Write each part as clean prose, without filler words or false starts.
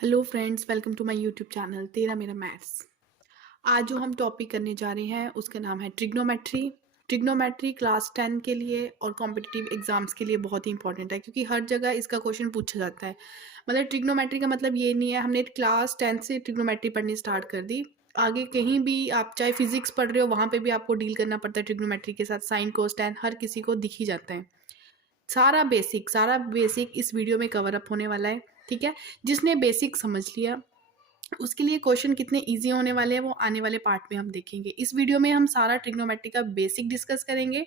Hello friends, welcome to my YouTube channel तेरा मेरा maths. आज जो हम टॉपिक करने जा रहे हैं उसका नाम है ट्रिग्नोमेट्री। ट्रिग्नोमेट्री क्लास 10 के लिए और कॉम्पिटिटिव एग्जाम्स के लिए बहुत ही इंपॉर्टेंट है, क्योंकि हर जगह इसका क्वेश्चन पूछा जाता है। मतलब ट्रिग्नोमेट्री का मतलब ये नहीं है हमने क्लास 10 से ट्रिग्नोमेट्री पढ़नी स्टार्ट कर दी। आगे कहीं भी आप चाहे फिजिक्स पढ़ रहे हो, वहाँ पे भी आपको डील करना पड़ता है ट्रिग्नोमेट्री के साथ। साइन कोस टेन हर किसी को दिख ही जाता है। सारा बेसिक इस वीडियो में कवर अप होने वाला है। ठीक है, जिसने बेसिक समझ लिया उसके लिए क्वेश्चन कितने इजी होने वाले हैं वो आने वाले पार्ट में हम देखेंगे। इस वीडियो में हम सारा ट्रिग्नोमेट्री का बेसिक डिस्कस करेंगे।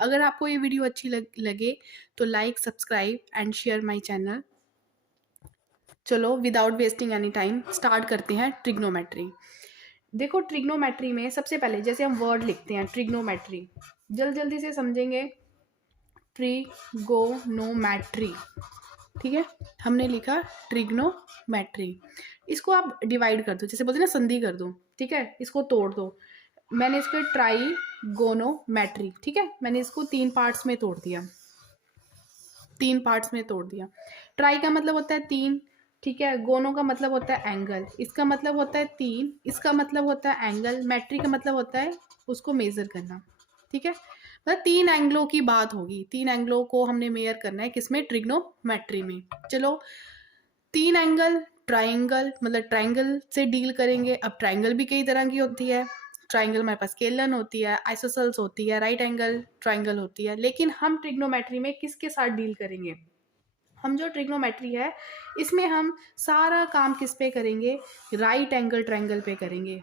अगर आपको ये वीडियो अच्छी लगे तो like, subscribe and share my channel. चलो without wasting any time start करते हैं ट्रिग्नोमेट्री। देखो, ट्रिग्नोमेट्री में सबसे पहले जैसे हम वर्ड लिखते हैं ट्रिग्नोमेट्री, जल्दी जल्दी से समझेंगे। ट्रिगोनोमेट्री, ठीक है, हमने लिखा ट्रिग्नोमेट्री। इसको आप डिवाइड कर दो, जैसे बोलते हैं ना संधि कर दो। ठीक है, इसको तोड़ दो। मैंने इसको ट्राइगोनोमेट्री, ठीक है, मैंने इसको तीन पार्ट्स में तोड़ दिया। ट्राई का मतलब होता है तीन, ठीक है। गोनो का मतलब होता है एंगल, इसका मतलब होता है तीन, इसका मतलब होता है एंगल। मैट्री का मतलब होता है उसको मेजर करना। ठीक है, मतलब तीन एंगलों की बात होगी। तीन एंगलों को हमने मेयर करना है किसमें? ट्रिग्नोमेट्री में। चलो, तीन एंगल, ट्राइंगल, मतलब ट्राइंगल से डील करेंगे। अब ट्राइंगल भी कई तरह की होती है। ट्राइंगल हमारे पास स्केलन होती है, आइसोसेल्स होती है, राइट एंगल ट्राइंगल होती है। लेकिन हम ट्रिग्नोमेट्री में किसके साथ डील करेंगे? हम जो ट्रिग्नोमेट्री है इसमें हम सारा काम किस पे करेंगे? राइट एंगल ट्रायंगल पे करेंगे।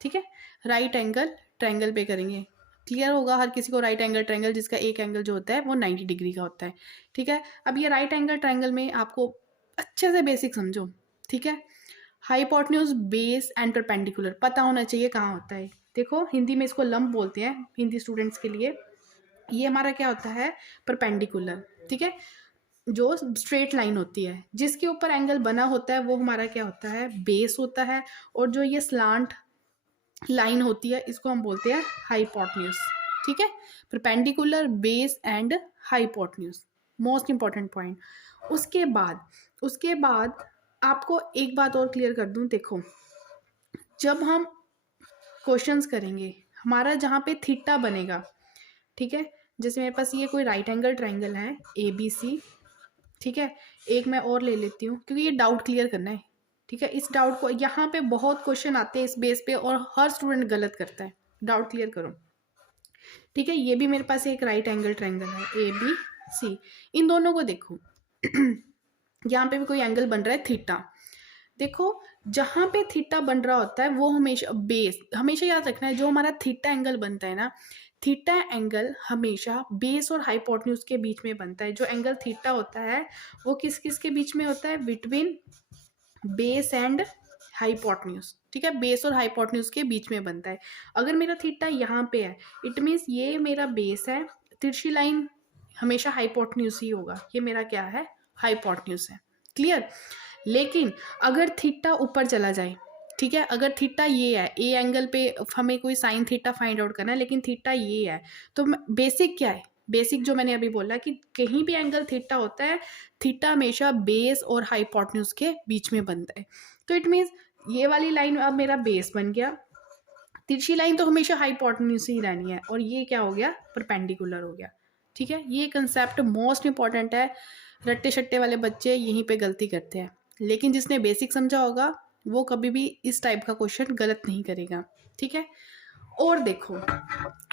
ठीक है, राइट एंगल ट्रायंगल पे करेंगे। क्लियर होगा हर किसी को राइट एंगल ट्रायंगल, जिसका एक एंगल जो होता है वो 90 डिग्री का होता है। ठीक है, अब ये राइट एंगल ट्रायंगल में आपको अच्छे से बेसिक समझो। ठीक है, हाइपोटेन्यूज, बेस एंड परपेंडिकुलर पता होना चाहिए कहाँ होता है। देखो, हिंदी में इसको लंब बोलते हैं हिंदी स्टूडेंट्स के लिए। ये हमारा क्या होता है? परपेंडिकुलर। ठीक है, जो स्ट्रेट लाइन होती है जिसके ऊपर एंगल बना होता है वो हमारा क्या होता है? बेस होता है। और जो ये स्लांट लाइन होती है इसको हम बोलते हैं हाइपोटेन्यूज। ठीक है, perpendicular, base and hypotenuse, most important point. उसके बाद आपको एक बात और क्लियर कर दूं। देखो, जब हम क्वेश्चंस करेंगे हमारा जहाँ पे थीटा बनेगा, ठीक है, जैसे मेरे पास ये कोई राइट एंगल ट्रायंगल है ABC। ठीक है, एक मैं और ले लेती हूँ क्योंकि ये डाउट क्लियर करना है। ठीक है, इस डाउट को, यहाँ पे बहुत क्वेश्चन आते हैं इस बेस पे और हर स्टूडेंट गलत करता है। डाउट क्लियर करो। ठीक है, ये भी मेरे पास एक राइट एंगल ट्रायंगल है ABC। इन दोनों को देखो यहाँ पे भी कोई एंगल बन रहा है थीटा। देखो, जहां पे थीटा बन रहा होता है वो हमेशा बेस, हमेशा याद रखना है जो हमारा थीटा एंगल बनता है ना, थीटा एंगल हमेशा बेस और हाइपोटेन्यूज के बीच में बनता है। जो एंगल थीटा होता है वो किस किस के बीच में होता है? Between base and hypotenuse. ठीक है, बेस और हाइपोटेन्यूज के बीच में बनता है। अगर मेरा थीटा यहाँ पे है, इट मीन्स ये मेरा बेस है। तिरछी लाइन हमेशा हाइपोटेन्यूज ही होगा, ये मेरा क्या है? हाइपोटेन्यूज है। क्लियर? लेकिन अगर थीटा ऊपर चला जाए, ठीक है, अगर थीटा ये है, ए एंगल पे हमें कोई साइन थीटा फाइंड आउट करना है, लेकिन थीटा ये है, तो बेसिक क्या है? बेसिक जो मैंने अभी बोला कि कहीं भी एंगल थीटा होता है, थीटा हमेशा बेस और हाइपोटेन्यूज के बीच में बनता है। तो इट मीन्स ये वाली लाइन अब मेरा बेस बन गया, तिरछी लाइन तो हमेशा हाइपोटेन्यूज ही रहनी है, और ये क्या हो गया? परपेंडिकुलर हो गया। ठीक है, ये कंसेप्ट मोस्ट इंपॉर्टेंट है। रट्टे शट्टे वाले बच्चे यहीं पे गलती करते हैं, लेकिन जिसने बेसिक समझा होगा वो कभी भी इस टाइप का क्वेश्चन गलत नहीं करेगा। ठीक है, और देखो,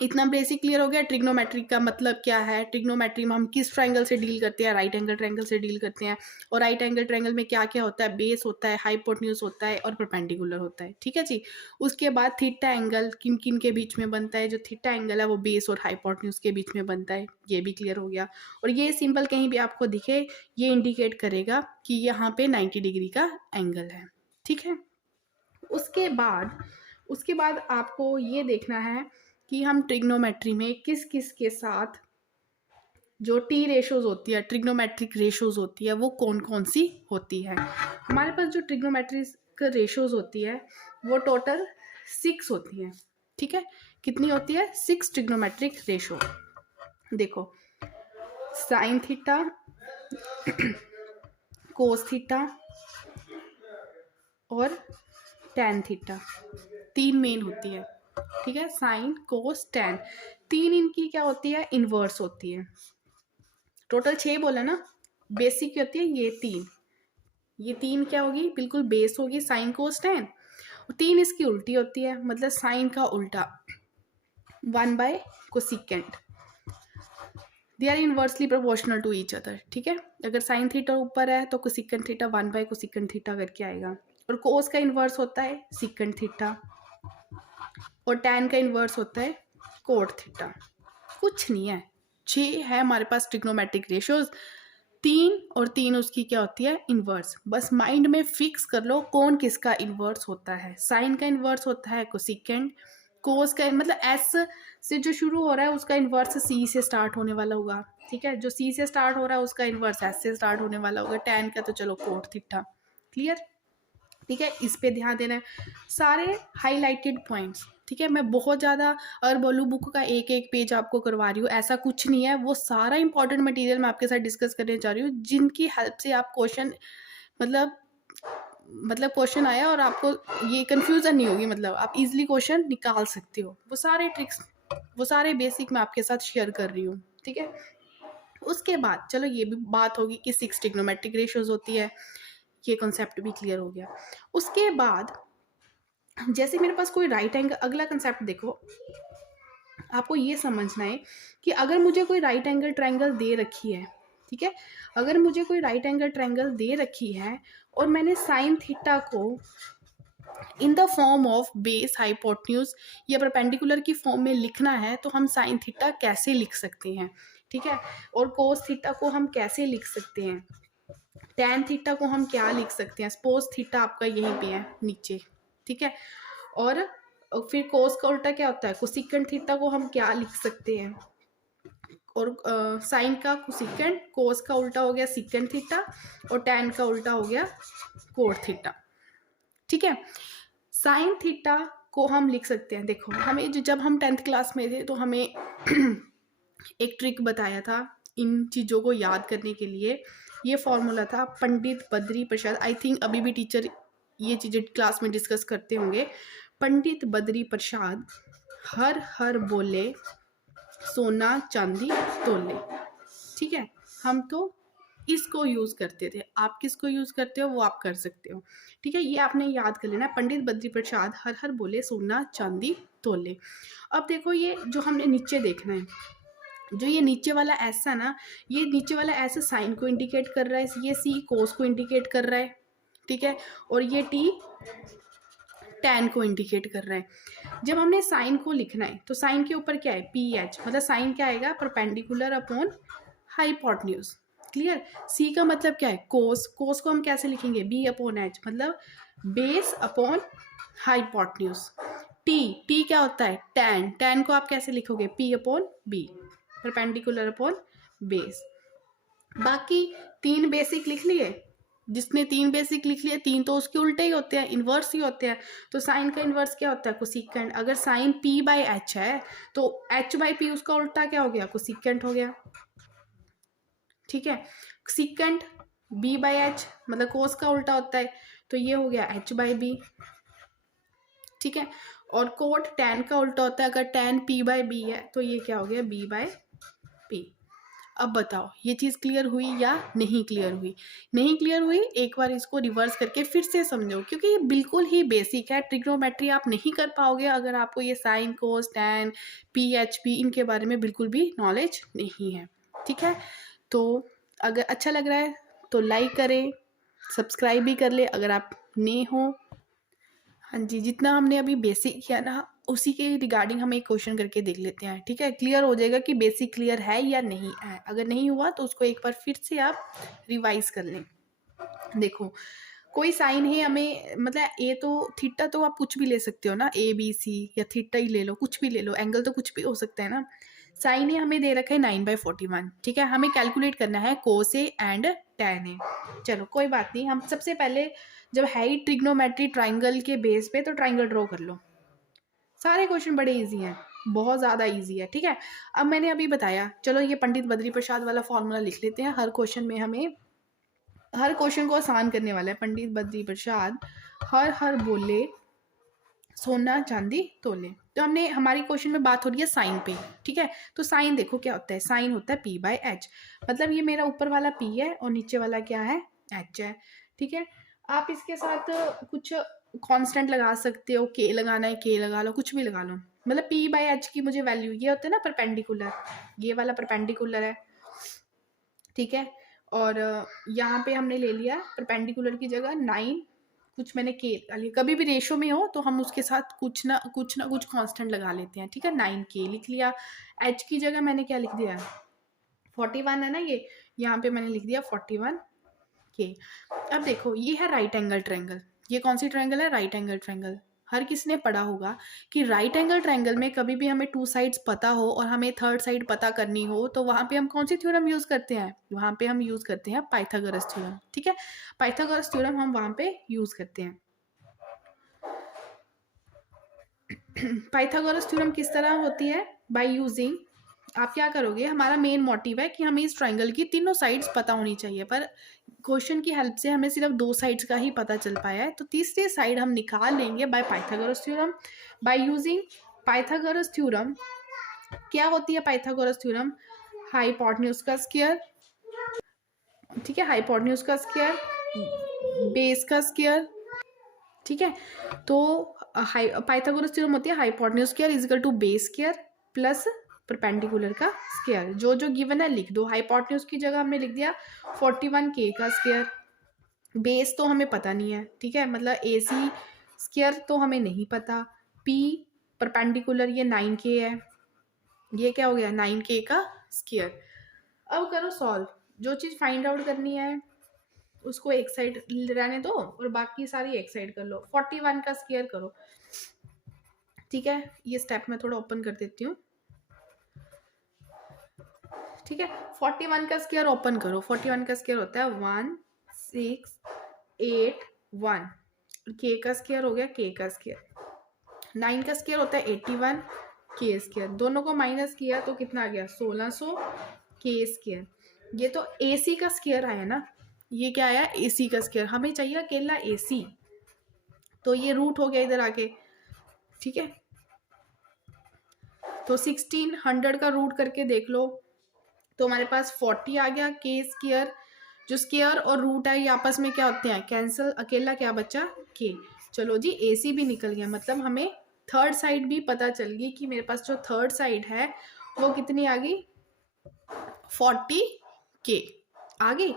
इतना बेसिक क्लियर हो गया ट्रिग्नोमेट्री का मतलब क्या है। ट्रिग्नोमेट्री में हम किस ट्रायंगल से डील करते हैं? राइट एंगल ट्रायंगल से डील करते हैं। और राइट एंगल ट्रायंगल में क्या क्या होता है? बेस होता है, हाइपोटेन्यूज होता है और परपेंडिकुलर होता है। ठीक है जी। उसके बाद थीटा एंगल किन किन के बीच में बनता है? जो थीटा एंगल है वो बेस और हाइपोटेन्यूज के बीच में बनता है, ये भी क्लियर हो गया। और ये सिंपल कहीं भी आपको दिखे, ये इंडिकेट करेगा कि यहाँ पे 90 डिग्री का एंगल है। ठीक है, उसके बाद आपको ये देखना है कि हम ट्रिग्नोमेट्री में किस किस के साथ जो टी रेशोज होती है, ट्रिग्नोमेट्रिक रेशोज होती है, वो कौन कौन सी होती है। हमारे पास जो ट्रिग्नोमेट्रिक रेशोज होती है वो टोटल 6 होती है। ठीक है, कितनी होती है? 6 ट्रिग्नोमेट्रिक रेशो। देखो, साइन थीटा, कोस थीटा, और टैन थीटा, 3 मेन होती है, ठीक है, साइन कोस टैन, 3 इनकी क्या होती है, इनवर्स होती है। टोटल 6 बोला ना, बेसिक होती है ये 3 क्या होगी, बिल्कुल बेस होगी, साइन कोस टैन। 3 इसकी उल्टी होती है, मतलब साइन का उल्टा 1/कोसिकेंट, they are inversely proportional to each other, ठीक है। अगर साइन थीटा ऊपर है तो कोसिकेंट थीटा 1/कोसिकेंट थीटा करके आएगा, और कोस का इन्वर्स होता है सिकेंट थीटा, और टैन का इन्वर्स होता है कोट थीटा। कुछ नहीं है, 6 है हमारे पास ट्रिग्नोमेट्रिक रेशियोज, 3 और 3 उसकी क्या होती है, इन्वर्स। बस माइंड में फिक्स कर लो कौन किसका इन्वर्स होता है। साइन का इन्वर्स होता है कोसिकेंट, कोस का मतलब एस से जो शुरू हो रहा है उसका इन्वर्स सी से स्टार्ट होने वाला होगा, ठीक है, जो सी से स्टार्ट हो रहा है उसका इन्वर्स एस से स्टार्ट होने वाला होगा। टैन का तो चलो कोट थीटा, क्लियर, ठीक है, इस पे ध्यान देना है, सारे हाईलाइटेड पॉइंट्स, ठीक है। मैं बहुत ज़्यादा अगर बोलूँ बुक का एक एक पेज आपको करवा रही हूँ, ऐसा कुछ नहीं है, वो सारा इंपॉर्टेंट मटेरियल मैं आपके साथ डिस्कस करने जा रही हूँ, जिनकी हेल्प से आप क्वेश्चन मतलब क्वेश्चन आया और आपको ये कंफ्यूजन नहीं होगी, मतलब आप इजीली क्वेश्चन निकाल सकते हो। वो सारे ट्रिक्स, वो सारे बेसिक मैं आपके साथ शेयर कर रही हूँ, ठीक है। उसके बाद चलो ये भी बात होगी कि 6 ट्रिग्नोमेट्रिक रेशियोज होती है, ये कॉन्सेप्ट भी क्लियर हो गया। उसके बाद जैसे मेरे पास कोई राइट एंगल, अगला कंसेप्ट देखो, आपको ये समझना है कि अगर मुझे कोई राइट एंगल ट्रायंगल दे रखी है, ठीक है, अगर मुझे कोई राइट एंगल ट्रायंगल दे रखी है और मैंने साइन थीटा को in the form of base, hypotenuse या परपेंडिकुलर की फॉर्म में लिखना है, तो हम साइन थीटा कैसे लिख सकते हैं, ठीक है, और कोस थीटा को हम कैसे लिख सकते हैं, टैन थीटा को हम क्या लिख सकते हैं, सपोज थीटा आपका यहीं पे है नीचे, ठीक है, और फिर कोस का उल्टा क्या होता है, कोसिकेंट थीटा को हम क्या लिख सकते हैं, और साइन का कोसिकेंट, कोस का उल्टा हो गया सिकेंट थीटा, और टैन का उल्टा हो गया कोट थीटा, ठीक है। साइन थीटा को हम लिख सकते हैं, देखो हमें जब हम 10th क्लास में थे तो हमें एक ट्रिक बताया था इन चीज़ों को याद करने के लिए। ये फॉर्मूला था पंडित बद्री प्रसाद, आई थिंक अभी भी टीचर ये चीज़ें क्लास में डिस्कस करते होंगे। पंडित बद्री प्रसाद हर हर बोले सोना चांदी तोले, ठीक है, हम तो इसको यूज़ करते थे, आप किसको यूज़ करते हो वो आप कर सकते हो, ठीक है, ये आपने याद कर लेना, पंडित बद्री प्रसाद हर हर बोले सोना चांदी तोले। अब देखो ये जो हमने नीचे देखना है, जो ये नीचे वाला एस है ना, ये नीचे वाला एस साइन को इंडिकेट कर रहा है, ये सी कोस को इंडिकेट कर रहा है, ठीक है, और ये टी टैन को इंडिकेट कर रहा है। जब हमने साइन को लिखना है तो साइन के ऊपर क्या है, पी एच, मतलब साइन क्या आएगा, परपेंडिकुलर अपॉन हाइपोटेन्यूज, क्लियर। सी का मतलब क्या है, कोस, कोस को हम कैसे लिखेंगे, बी अपॉन एच, मतलब बेस अपॉन हाइपोटेन्यूज। टी क्या होता है, टैन, टैन को आप कैसे लिखोगे, P upon B, perpendicular upon base. बाकी 3 बेसिक लिख लिए, जिसने 3 बेसिक लिख लिए, 3 तो उसके उल्टे ही होते हैं, इन्वर्स ही होते हैं। तो साइन का इन्वर्स क्या होता है, कोसिकेंट। अगर साइन p बाई एच है तो h बाई पी उसका उल्टा क्या हो गया, कोसिकेंट हो गया, ठीक है। सिकेंट b बाई एच मतलब कोस का उल्टा होता है, तो ये हो गया h बाई बी, ठीक है। और कोट टैन का उल्टा होता है, अगर टैन p बाई बी है तो ये क्या हो गया, b बाई पी। अब बताओ ये चीज़ क्लियर हुई या नहीं क्लियर हुई, नहीं क्लियर हुई, एक बार इसको रिवर्स करके फिर से समझो, क्योंकि ये बिल्कुल ही बेसिक है। ट्रिग्नोमेट्री आप नहीं कर पाओगे अगर आपको ये sine cos tan P H P इनके बारे में बिल्कुल भी नॉलेज नहीं है, ठीक है। तो अगर अच्छा लग रहा है तो लाइक करें, सब्सक्राइब भी कर ले अगर आप नए हो। हाँ जी, जितना हमने अभी बेसिक किया ना उसी के रिगार्डिंग हम एक क्वेश्चन करके देख लेते हैं, ठीक है, क्लियर हो जाएगा कि बेसिक क्लियर है या नहीं है। अगर नहीं हुआ तो उसको एक बार फिर से आप रिवाइज कर लें। देखो कोई साइन है हमें, मतलब ए तो थीटा तो आप कुछ भी ले सकते हो ना, ए बी सी या थीटा ही ले लो, कुछ भी ले लो, एंगल तो कुछ भी हो सकता है ना। साइन ए हमें दे रखा है 9/41, ठीक है, हमें कैलकुलेट करना है कोस ए एंड टैन ए। चलो कोई बात नहीं, हम सबसे पहले जब है ही ट्रिग्नोमेट्री ट्राइंगल के बेस पे तो ट्राइंगल ड्रॉ कर लो। सारे क्वेश्चन बड़े इजी हैं, बहुत ज़्यादा इजी है, ठीक है। अब मैंने अभी बताया, चलो ये पंडित बद्री प्रसाद वाला फॉर्मूला लिख लेते हैं, हर क्वेश्चन में हमें हर क्वेश्चन को आसान करने वाला है पंडित बद्री प्रसाद। हर हर बोले सोना चांदी तोले। तो हमने हमारी क्वेश्चन में बात हो रही है साइन पे, ठीक है। तो साइन देखो क्या होता है, साइन होता है P/H। मतलब ये मेरा ऊपर वाला P है और नीचे वाला क्या है, H है, ठीक है। आप इसके साथ कुछ कांस्टेंट लगा सकते हो, K लगाना है K लगा लो, कुछ भी लगा लो। मतलब P/H की मुझे वैल्यू, ये होता है ना परपेंडिकुलर, ये वाला परपेंडिकुलर है, ठीक है। और यहाँ पे हमने ले लिया परपेंडिकुलर की जगह 9, कुछ मैंने के लिए, कभी भी रेशो में हो तो हम उसके साथ कुछ ना कुछ कांस्टेंट लगा लेते हैं, ठीक है। 9K लिख लिया। H की जगह मैंने क्या लिख दिया, 41 है ना, ये यहाँ पे मैंने लिख दिया 41K। अब देखो ये है राइट एंगल ट्रायंगल। ये कौन सी ट्रायंगल है, राइट एंगल ट्रायंगल। हर किसी ने पढ़ा होगा कि राइट एंगल ट्रायंगल में कभी भी हमें टू साइड्स पता हो और हमें थर्ड साइड पता करनी हो तो वहाँ पे हम कौन सी थ्योरम यूज़ करते हैं, वहाँ पे हम यूज़ करते हैं पाइथागोरस थ्योरम, ठीक है। पाइथागोरस थ्योरम हम वहाँ पे यूज़ करते हैं। पाइथागोरस थ्योरम किस तरह होती है, बाय यूजिंग, आप क्या करोगे, हमारा मेन मोटिव है कि हमें इस ट्रायंगल की तीनों साइड्स पता होनी चाहिए, पर क्वेश्चन की हेल्प से हमें सिर्फ 2 साइड्स का ही पता चल पाया है, तो तीसरी साइड हम निकाल लेंगे by Pythagoras theorem. By using Pythagoras theorem, क्या होती है पाइथागोरस थ्योरम, हाइपोटेन्यूज का स्क्वायर, ठीक है, हाइपोटेन्यूज का स्क्वायर, बेस का स्क्वायर, ठीक है। तो पाइथागोरस थ्योरम होती है hypotenuse square is equal to base square plus perpendicular का स्क्वायर। जो जो गिवन है लिख दो। हाइपोटेन्यूज की जगह हमने लिख दिया 41K का स्क्वायर। बेस तो हमें पता नहीं है, ठीक है, मतलब AC स्क्वायर तो हमें नहीं पता। P परपेंडिकुलर ये 9K है, ये क्या हो गया 9K का स्क्वायर। अब करो सॉल्व, जो चीज़ फाइंड आउट करनी है उसको एक साइड रहने दो और बाकी सारी एक साइड कर लो। 41 का स्क्वायर करो, ठीक है। ये स्टेप मैं थोड़ा ओपन कर देती हूँ, ठीक है। 41 का स्क्वायर ओपन करो। 41 का स्क्वायर होता है 1681। K का स्क्वायर हो गया K का स्क्वायर। 9 का स्क्वायर होता है 81 K स्क्वायर। दोनों को माइनस किया तो कितना आ गया 1600 K स्क्वायर। ये तो AC का स्क्वायर आया ना, ये क्या आया AC का स्क्वायर। हमें चाहिए अकेला AC, तो ये रूट हो गया इधर आके, ठीक है। तो 1600 का रूट करके देख लो तो हमारे पास 40 आ गया K स्क्वायर। जो स्क्वायर और रूट है ये आपस में क्या होते हैं, कैंसिल, अकेला क्या बचा K। चलो जी AC भी निकल गया, मतलब हमें थर्ड साइड भी पता चल गई कि मेरे पास जो थर्ड साइड है वो कितनी आ गई 40K आ गई।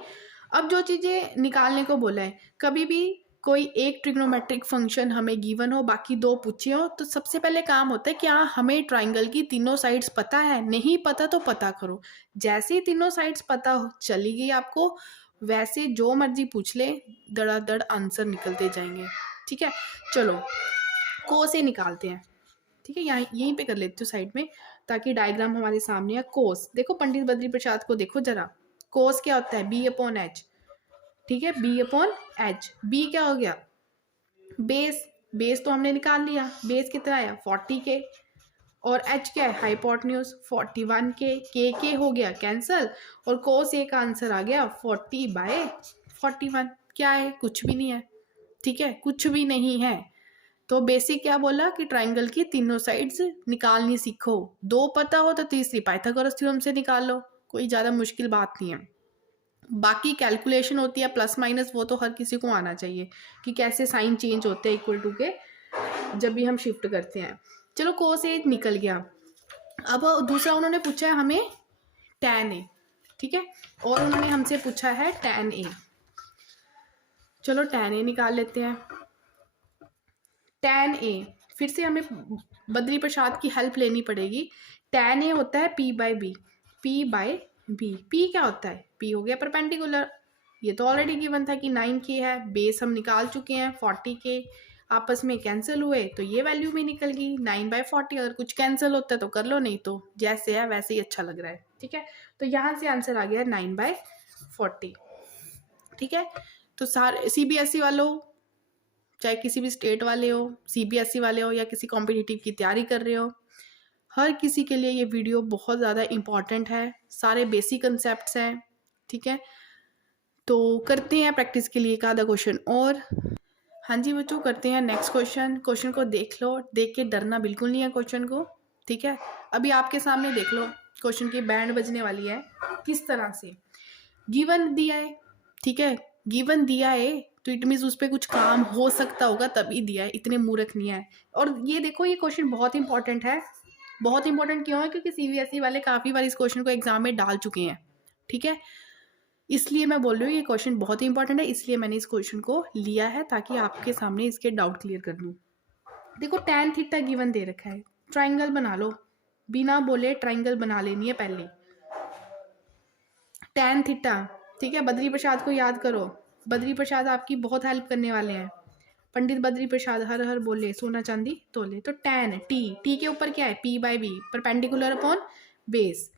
अब जो चीज़ें निकालने को बोला है, कभी भी कोई एक ट्रिग्नोमेट्रिक फंक्शन हमें गिवन हो, बाकी 2 पूछे हो, तो सबसे पहले काम होता है क्या हमें ट्राइंगल की तीनों साइड्स पता है, नहीं पता तो पता करो। जैसे ही तीनों साइड्स पता हो चली गई आपको, वैसे जो मर्जी पूछ ले दड़ादड़ आंसर निकलते जाएंगे, ठीक है। चलो को से निकालते हैं, ठीक है। यहाँ यहीं पे कर लेती हूँ साइड में ताकि डायग्राम हमारे सामने है। कोस देखो, पंडित बद्री प्रसाद को देखो जरा, कोस क्या होता है B/H, ठीक है, B/H। B क्या हो गया बेस, बेस तो हमने निकाल लिया, बेस कितना आया 40K, और H क्या है हाइपोटेन्यूज 41K। K हो गया कैंसल और कोस A का आंसर आ गया 40/41। क्या है, कुछ भी नहीं है, ठीक है, कुछ भी नहीं है। तो बेसिक क्या बोला कि ट्राइंगल की तीनों साइड्स निकालनी सीखो। 2 पता हो तो तीसरी पाइथागोरस थ्योरम से निकाल लो, कोई ज़्यादा मुश्किल बात नहीं है। बाकी कैलकुलेशन होती है प्लस माइनस, वो तो हर किसी को आना चाहिए कि कैसे साइन चेंज होते हैं इक्वल टू के जब भी हम शिफ्ट करते हैं। चलो कोस ए निकल गया। अब दूसरा उन्होंने पूछा है हमें tan A, ठीक है, और उन्होंने हमसे पूछा है tan A। चलो tan A निकाल लेते हैं। tan A फिर से हमें बद्री प्रसाद की हेल्प लेनी पड़ेगी। tan A होता है P/B, P/B। P क्या होता है, P हो गया परपेंडिकुलर, ये तो ऑलरेडी गिवन था कि 9K है। बेस हम निकाल चुके हैं 40K, आपस में कैंसिल हुए तो ये वैल्यू भी निकल गई 9/40। अगर कुछ कैंसिल होता है तो कर लो, नहीं तो जैसे है वैसे ही अच्छा लग रहा है, ठीक है। तो यहाँ से आंसर आ गया 9/40, ठीक है। तो सारे CBSE वालों, चाहे किसी भी स्टेट वाले हो, CBSE वाले हो या किसी कॉम्पिटिटिव की तैयारी कर रहे हो, हर किसी के लिए ये वीडियो बहुत ज़्यादा इम्पॉर्टेंट है। सारे बेसिक कंसेप्ट्स हैं, ठीक है। तो करते हैं प्रैक्टिस के लिए एक आधा क्वेश्चन और। हाँ जी बच्चों, करते हैं नेक्स्ट क्वेश्चन। क्वेश्चन को देख लो, देख के डरना बिल्कुल नहीं है क्वेश्चन को, ठीक है। अभी आपके सामने देख लो, क्वेश्चन की बैंड बजने वाली है किस तरह से। गिवन दिया है, ठीक है, गिवन दिया है तो इट मीन्स उस पर कुछ काम हो सकता होगा तभी दिया है, इतने मूर्ख नहीं है। और ये देखो, ये क्वेश्चन बहुत इंपॉर्टेंट है। बहुत इंपॉर्टेंट क्यों है? क्योंकि सीबीएसई वाले काफ़ी बार इस क्वेश्चन को एग्जाम में डाल चुके हैं, ठीक है। इसलिए मैं बोल रही हूँ ये क्वेश्चन बहुत ही इंपॉर्टेंट है, इसलिए मैंने इस क्वेश्चन को लिया है ताकि आपके सामने इसके डाउट क्लियर कर दूँ। देखो tan थीटा गिवन दे रखा है, ट्राइंगल बना लो, बिना बोले ट्राइंगल बना लेनी है पहले। tan थीटा, ठीक है। बद्री प्रसाद को याद करो, बद्री प्रसाद आपकी बहुत हेल्प करने वाले हैं। पंडित बद्री प्रसाद हर हर बोले, सोना चांदी तोले। तो tan टी के ऊपर क्या है? p by B, perpendicular upon base.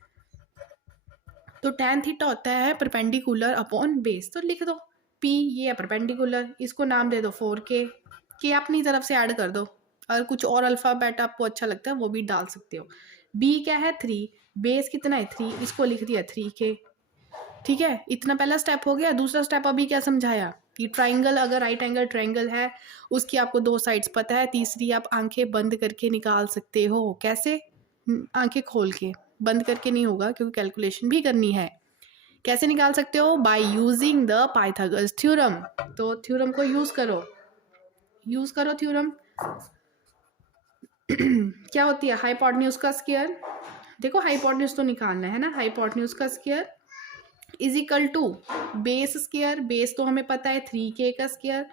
तो tan थीटा होता है परपेंडिकुलर अपॉन बेस। तो लिख दो p, ये है परपेंडिकुलर, इसको नाम दे दो 4k अपनी तरफ से ऐड कर दो। अगर कुछ और अल्फ़ाबेट आपको अच्छा लगता है वो भी डाल सकते हो। b क्या है? 3, बेस कितना है? 3, इसको लिख दिया 3k, ठीक है। इतना पहला स्टेप हो गया। दूसरा स्टेप अभी क्या समझाया कि ट्राइंगल, अगर राइट एंगल ट्राइंगल है उसकी आपको 2 साइड्स पता है। तीसरी आप आंखें बंद करके निकाल सकते हो। कैसे? आंखें खोल के, बंद करके नहीं होगा क्योंकि कैलकुलेशन भी करनी है। कैसे निकाल सकते हो? By using the Pythagoras theorem. तो थ्योरम को यूज करो, यूज करो थ्योरम। क्या होती है? हाइपोटेन्यूज का स्क्वायर। देखो हाइपोटेन्यूज तो निकालना है ना, हाइपोटेन्यूज का square is equal to base square. Base तो हमें पता है 3k का स्क्वायर।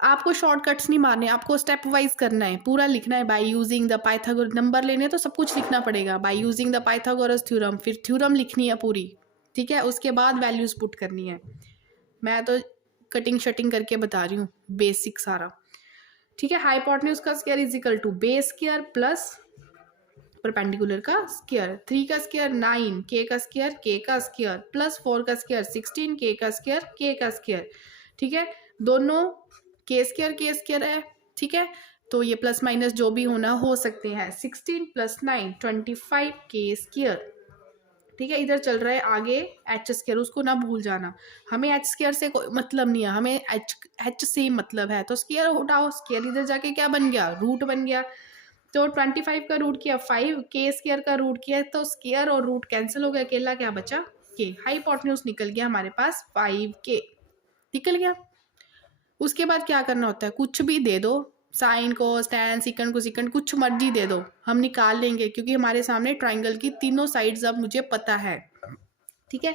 आपको शॉर्टकट्स नहीं मारने, आपको स्टेप वाइज करना है, पूरा लिखना है। By using the Pythagoras, number लेने तो सब कुछ लिखना पड़ेगा। By using the Pythagoras theorem, फिर थ्योरम लिखनी है पूरी, ठीक है। उसके बाद वैल्यूज पुट करनी है। मैं तो कटिंग शटिंग करके बता रही हूँ, बेसिक सारा, ठीक है। हाइपोटेन्यूज का square is equal to base square plus perpendicular का स्क्वायर। 3 का स्क्वायर 9, k का स्क्वायर k का स्क्वायर प्लस 4 का स्क्वायर 16, k का स्क्वायर k का स्क्वायर, ठीक है। दोनों k स्क्वायर है, ठीक है। तो ये प्लस माइनस जो भी होना हो सकते हैं। 16 + 9 25 k स्क्वायर, ठीक है। इधर चल रहा है आगे एच स्क्वायर, उसको ना भूल जाना। हमें एच स्क्वायर से कोई मतलब नहीं है, हमें एच से मतलब है। तो स्क्वायर उठाओ, स्क्वायर इधर जाके क्या बन गया? रूट बन गया। तो 25 का रूट किया 5, k स्क्वायर का रूट किया तो स्क्वायर और रूट कैंसिल हो गया, अकेला क्या बचा? k। हाइपोटेन्यूज निकल गया हमारे पास 5k, निकल गया। उसके बाद क्या करना होता है? कुछ भी दे दो, साइन को स्टैन, सिकंड को सिकंड, कुछ मर्जी दे दो, हम निकाल लेंगे क्योंकि हमारे सामने ट्राइंगल की तीनों साइड्स अब मुझे पता है, ठीक है।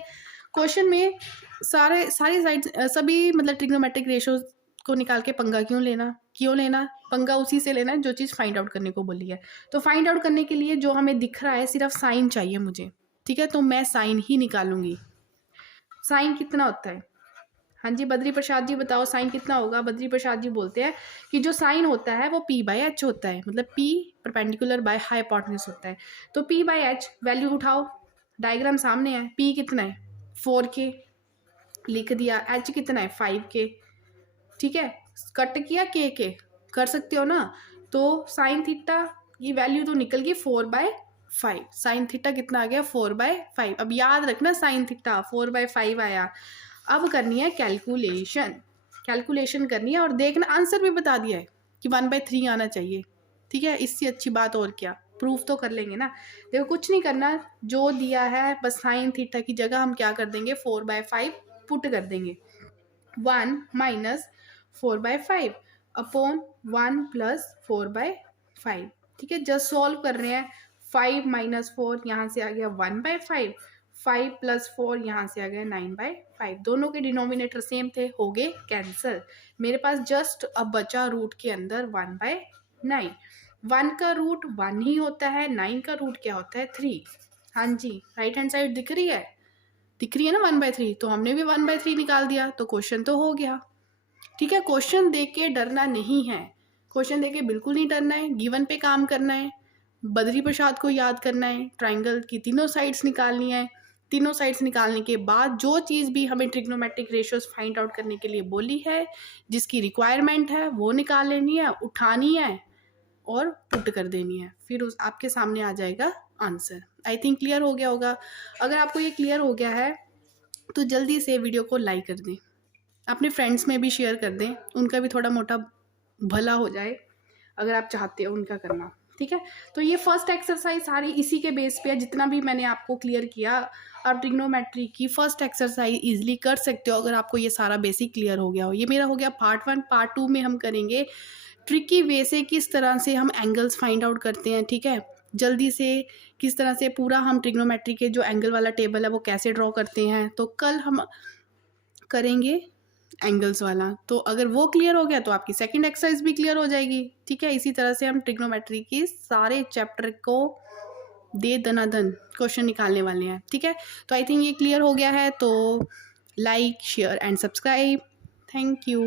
क्वेश्चन में सारी साइड्स, सभी मतलब ट्रिग्नोमेट्रिक रेशियोज को निकाल के पंगा क्यों लेना? पंगा उसी से लेना है जो चीज़ फाइंड आउट करने को बोली है। तो फाइंड आउट करने के लिए जो हमें दिख रहा है सिर्फ साइन चाहिए मुझे, ठीक है। तो मैं साइन ही निकालूंगी। साइन कितना होता है? हाँ जी बद्री प्रसाद जी बताओ, साइन कितना होगा? बद्री प्रसाद जी बोलते हैं कि जो साइन होता है वो p/h होता है, मतलब p परपेंडिकुलर बाय हाइपोटेन्यूज होता है। तो p/h वैल्यू उठाओ, डायग्राम सामने है। p कितना है? 4k, लिख दिया। h कितना है? 5k, ठीक है। कट किया k कर सकते हो ना। तो साइन थीटा की वैल्यू तो निकल गई 4/5। साइन थीटा कितना आ गया? 4/5। अब याद रखना साइन थीटा 4/5 आया। अब करनी है कैलकुलेशन करनी है और देखना, आंसर भी बता दिया है कि 1/3 आना चाहिए, ठीक है। इससे अच्छी बात और क्या? प्रूफ तो कर लेंगे ना। देखो कुछ नहीं करना, जो दिया है बस साइन थीटा की जगह हम क्या कर देंगे? 4/5 पुट कर देंगे। 1 - 4/5 अपॉन 1 + 4/5, ठीक है। जस्ट सॉल्व कर रहे हैं। 5 - 4 यहाँ से आ गया 1/5, 5 + 4 यहाँ से आ गया 9/5। दोनों के डिनोमिनेटर सेम थे, हो गए कैंसिल। मेरे पास जस्ट अब बचा रूट के अंदर 1/9। 1 का रूट 1 ही होता है, 9 का रूट क्या होता है? 3। हाँ जी, राइट हैंड साइड दिख रही है? दिख रही है ना 1/3। तो हमने भी 1/3 निकाल दिया, तो क्वेश्चन तो हो गया, ठीक है। क्वेश्चन देख के डरना नहीं है, क्वेश्चन देख के बिल्कुल नहीं डरना है। गिवन पे काम करना है, बद्री प्रसाद को याद करना है, ट्राइंगल की तीनों साइड्स निकालनी है। तीनों साइड्स निकालने के बाद जो चीज़ भी हमें ट्रिग्नोमेट्रिक रेशियोज फाइंड आउट करने के लिए बोली है, जिसकी रिक्वायरमेंट है वो निकाल लेनी है, उठानी है और पुट कर देनी है। फिर उस आपके सामने आ जाएगा आंसर। आई थिंक क्लियर हो गया होगा। अगर आपको ये क्लियर हो गया है तो जल्दी से वीडियो को लाइक कर दें, अपने फ्रेंड्स में भी शेयर कर दें, उनका भी थोड़ा मोटा भला हो जाए अगर आप चाहते हो उनका करना। ठीक है, तो ये फर्स्ट एक्सरसाइज सारी इसी के बेस पे है। जितना भी मैंने आपको क्लियर किया, आप ट्रिग्नोमेट्री की फर्स्ट एक्सरसाइज इजीली कर सकते हो अगर आपको ये सारा बेसिक क्लियर हो गया हो। ये मेरा हो गया पार्ट 1। पार्ट 2 में हम करेंगे ट्रिकी वे से किस तरह से हम एंगल्स फाइंड आउट करते हैं। ठीक है, जल्दी से किस तरह से पूरा हम ट्रिग्नोमेट्री के जो एंगल वाला टेबल है वो कैसे ड्रॉ करते हैं, तो कल हम करेंगे एंगल्स वाला। तो अगर वो क्लियर हो गया तो आपकी सेकंड एक्सरसाइज भी क्लियर हो जाएगी। ठीक है, इसी तरह से हम ट्रिग्नोमेट्री की सारे चैप्टर को दे दनादन क्वेश्चन निकालने वाले हैं। ठीक है, तो आई थिंक ये क्लियर हो गया है। तो like share and subscribe. Thank you.